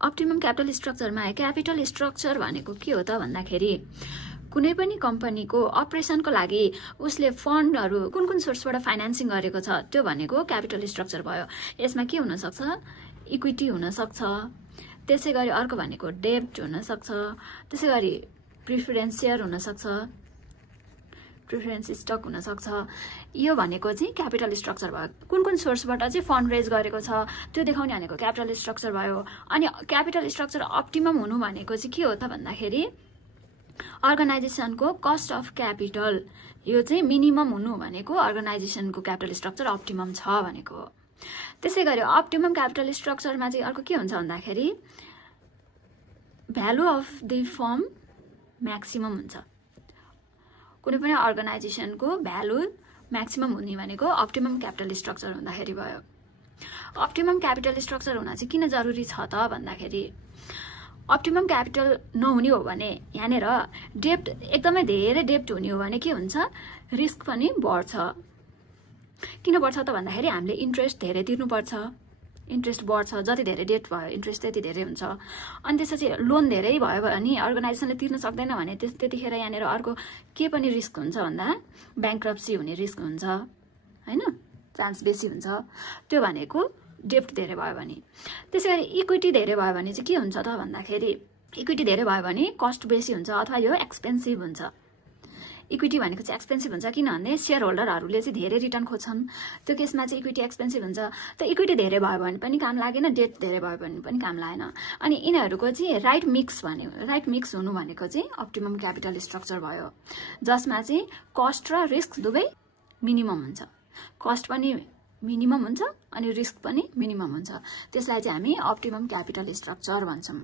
Optimum capital स्ट्रक्चरमा capital structure भनेको के हो त भन्दाखेरि कुनै पनि कम्पनीको अपरेसनको लागि उसले फन्डहरू कुन कुन सोर्सबाट फाइनान्सिङ गरेको छ त्यो भनेको क्यापिटल स्ट्रक्चर भयो। यसमा के हुन सक्छ, इक्विटी हुन सक्छ, त्यसैगरी अर्को भनेको डेब्ट हुन सक्छ, त्यसैगरी प्रिफरेन्स सेयर हुन सक्छ, प्रिफरेन्स स्टक हुन सक्छ। यो भनेको चाहिँ क्यापिटल स्ट्रक्चर भयो। कुन कुन सोर्सबाट चाहिँ फन्ड रेज गरेको छ त्यो देखाउने भनेको क्यापिटल स्ट्रक्चर भयो। अनि क्यापिटल स्ट्रक्चर अप्टिमम हुनु भनेको चाहिँ के हो त भन्दाखेरि अर्गनाइजेसनको कस्ट अफ क्यापिटल यो चाहिँ मिनिमम हुनु भनेको अर्गनाइजेसनको क्यापिटल स्ट्रक्चर अप्टिमम छ भनेको हो। त्यसैगरी अप्टिमम क्यापिटल स्ट्रक्चरमा चाहिँ अर्को के हुन्छ भन्दाखेरि value of the form maximum हुन्छ। कुनै पनि अर्गनाइजेसनको भ्यालु म्याक्सिमम हुने भनेको अप्टिमम क्यापिटल स्ट्रक्चर हुँदाखेरि भयो। अप्टिमम क्यापिटल स्ट्रक्चर हुन चाहिँ किन जरुरी छ त भन्दाखेरि अप्टिमम क्यापिटल नहुने हो भने यहाँनिर डेब्ट एकदमै धेरै डेब्ट हुने हो भने के हुन्छ, रिस्क पनि बढ्छ। किन बढ्छ त भन्दाखेरि हामीले इन्ट्रेस्ट धेरै तिर्नुपर्छ, इन्ट्रेस्ट बढ्छ। जति धेरै डेट भयो इन्ट्रेस्ट त्यति धेरै हुन्छ। अनि त्यसपछि लोन धेरै भयो भने अर्गनाइजेसनले तिर्न सक्दैन भने त्यतिखेर यहाँनिर अर्को के पनि रिस्क हुन्छ भन्दा ब्याङ्क्रप्सी हुने रिस्क हुन्छ हैन, चान्स बेसी हुन्छ। त्यो भनेको डेब्ट धेरै भयो भने। त्यसैगरी इक्विटी धेरै भयो भने चाहिँ के हुन्छ त भन्दाखेरि इक्विटी धेरै भयो भने कस्ट बेसी हुन्छ अथवा यो एक्सपेन्सिभ हुन्छ। इक्विटी भनेको चाहिँ एक्सपेन्सिभ हुन्छ किनभने शेयर होल्डरहरूले चाहिँ धेरै रिटर्न खोज्छन्, त्यो केसमा चाहिँ इक्विटी एक्सपेन्सिभ हुन्छ। त इक्विटी धेरै भयो भने पनि काम लागेन, डेट धेरै भयो भने पनि काम लागेन। अनि यिनीहरूको चाहिँ राइट मिक्स हुनु भनेको चाहिँ अप्टिमम क्यापिटल स्ट्रक्चर भयो, जसमा चाहिँ कस्ट र रिस्क दुवै मिनिमम हुन्छ। कस्ट पनि मिनिमम हुन्छ अनि रिस्क पनि मिनिमम हुन्छ। त्यसलाई चाहिँ हामी अप्टिमम क्यापिटल स्ट्रक्चर भन्छौँ।